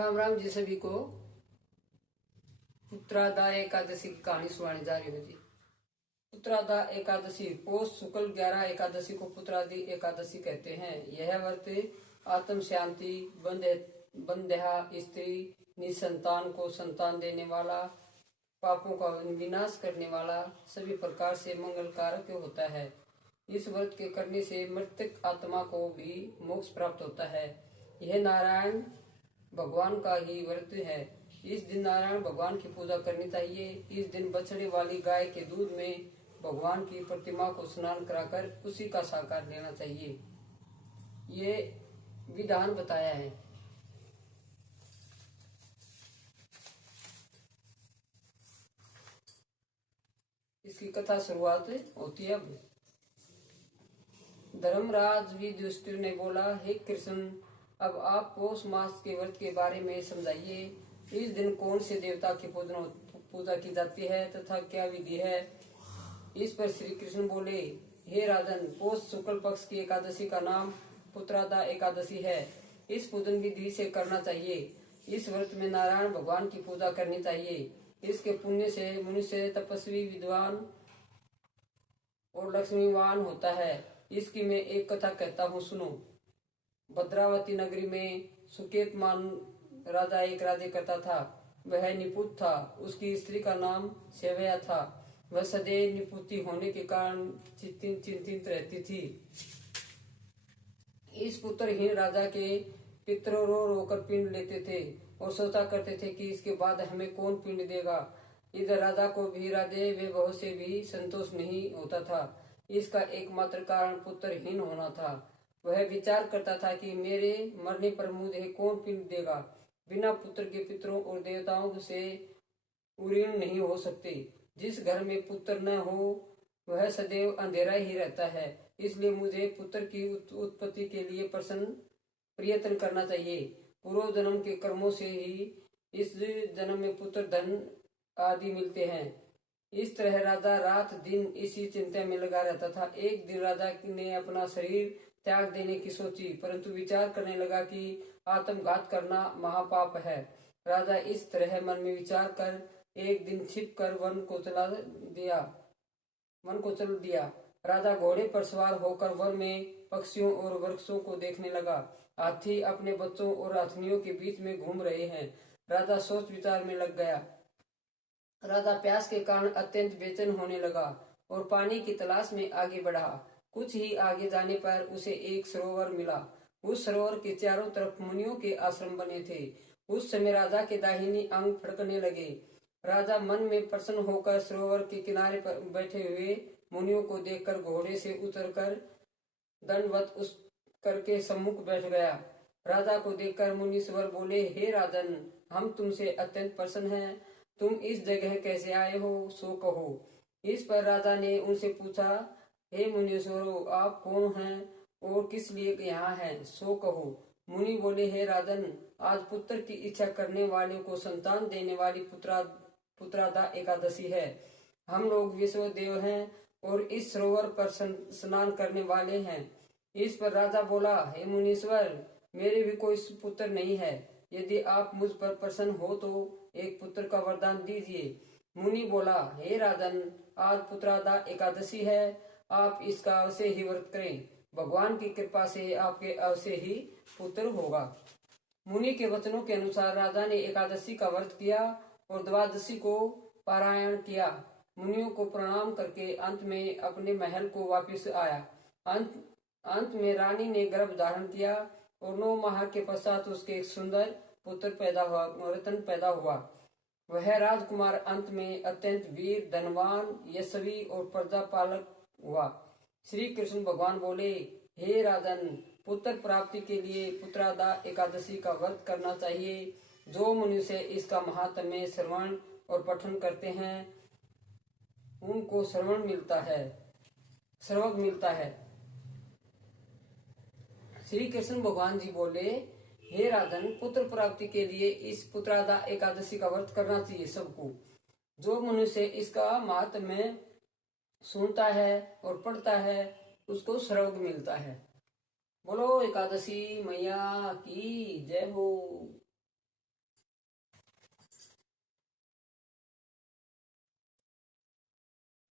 राम राम जी सभी को। उत्तराधा एकादशी की कहानी सुनाने जा रही हूँ जी। उत्तराधा एकादशी पौष शुक्ल 11 एकादशी को पुत्रादि एकादशी कहते हैं। यह व्रत आत्म शांति, बंध्या स्त्री, निसंतान को संतान देने वाला, पापों का विनाश करने वाला, सभी प्रकार से मंगलकारक होता है। इस व्रत के करने से मृतक आत्मा को भी मोक्ष प्राप्त होता है। यह नारायण भगवान का ही व्रत है। इस दिन नारायण भगवान की पूजा करनी चाहिए। इस दिन बछड़े वाली गाय के दूध में भगवान की प्रतिमा को स्नान कराकर उसी का साकार लेना चाहिए। ये विधान बताया है। इसकी कथा शुरुआत होती है। अब धर्मराज युधिष्ठिर ने बोला, हे कृष्ण, अब आप पौष मास के व्रत के बारे में समझाइए। इस दिन कौन से देवता की पूजा की जाती है तथा क्या विधि है। इस पर श्री कृष्ण बोले, हे राजन, पौष शुक्ल पक्ष की एकादशी का नाम पुत्रादा एकादशी है। इस पूजन विधि से करना चाहिए। इस व्रत में नारायण भगवान की पूजा करनी चाहिए। इसके पुण्य से मनुष्य तपस्वी, विद्वान और लक्ष्मीवान होता है। इसकी मैं एक कथा कहता हूँ, सुनो। भद्रावती नगरी में सुकेतमान राजा एक राज्य करता था। वह निपुत था। उसकी स्त्री का नाम सेवया था। वह सदैव निपुति होने के कारण चिंतित रहती थी। इस पुत्रहीन राजा के पितर रो रोकर पिंड लेते थे और सोचा करते थे कि इसके बाद हमें कौन पिंड देगा। इधर राजा को भी राजे वे बहू से भी संतोष नहीं होता था। इसका एकमात्र कारण पुत्रहीन होना था। वह विचार करता था कि मेरे मरने पर मुझे कौन पिंड देगा। बिना पुत्र के पितरों और देवताओं से उऋण नहीं हो सकते। जिस घर में पुत्र न हो वह सदैव अंधेरा ही रहता है। इसलिए मुझे पुत्र की उत्पत्ति के लिए प्रयत्न करना चाहिए। पूर्व जन्म के कर्मों से ही इस जन्म में पुत्र, धन आदि मिलते हैं। इस तरह राजा रात दिन इसी चिंता में लगा रहता था। एक दिन राजा ने अपना शरीर त्याग देने की सोची, परंतु विचार करने लगा कि आत्मघात करना महापाप है। राजा इस तरह मन में विचार कर एक दिन छिप कर वन को चल दिया। राजा घोड़े पर सवार होकर वन में पक्षियों और वृक्षों को देखने लगा। हाथी अपने बच्चों और हथनियों के बीच में घूम रहे हैं। राजा सोच विचार में लग गया। राजा प्यास के कारण अत्यंत बेचैन होने लगा और पानी की तलाश में आगे बढ़ा। कुछ ही आगे जाने पर उसे एक सरोवर मिला। उस सरोवर के चारों तरफ मुनियों के आश्रम बने थे। उस समय राजा के दाहिनी अंग फड़कने लगे। राजा मन में प्रसन्न होकर सरोवर के किनारे पर बैठे हुए मुनियों को देखकर घोड़े से उतरकर दंडवत उस करके सम्मुख बैठ गया। राजा को देखकर मुनीश्वर बोले, हे राजन, हम तुमसे अत्यंत प्रसन्न हैं। तुम इस जगह कैसे आए हो, सो कहो। इस पर राजा ने उनसे पूछा, हे मुनीश्वरों, आप कौन हैं और किस लिए यहाँ हैं, सो कहो। मुनि बोले, हे राजन, आज पुत्र की इच्छा करने वाले को संतान देने वाली पुत्रादा एकादशी है। हम लोग विश्व देव हैं और इस सरोवर पर स्नान करने वाले हैं। इस पर राजा बोला, हे मुनीश्वर, मेरे भी कोई पुत्र नहीं है। यदि आप मुझ पर प्रसन्न हो तो एक पुत्र का वरदान दीजिए। मुनि बोला, हे राजन, आज पुत्रादा एकादशी है। आप इसका अवश्य ही व्रत करें। भगवान की कृपा से आपके अवश्य ही पुत्र होगा। मुनि के वचनों के अनुसार राजा ने एकादशी का व्रत किया और द्वादशी को पारायण किया। मुनियों को प्रणाम करके अंत में अपने महल को वापस आया। अंत में रानी ने गर्भ धारण किया और 9 माह के पश्चात उसके एक सुंदर पुत्र रतन पैदा हुआ। वह राजकुमार अंत में अत्यंत वीर, धनवान, यशस्वी और प्रजा पालक हुआ। श्री कृष्ण भगवान बोले, हे राजन, पुत्र प्राप्ति के लिए पुत्रादा एकादशी का व्रत करना चाहिए। जो मनुष्य इसका महात्म्य श्रवण और पठन करते हैं उनको श्रवण मिलता है। श्री कृष्ण भगवान जी बोले, हे राजन, पुत्र प्राप्ति के लिए इस पुत्रादा एकादशी का व्रत करना चाहिए सबको। जो मनुष्य इसका महात्म्य सुनता है और पढ़ता है उसको स्वर्ग मिलता है। बोलो एकादशी मैया की जय हो।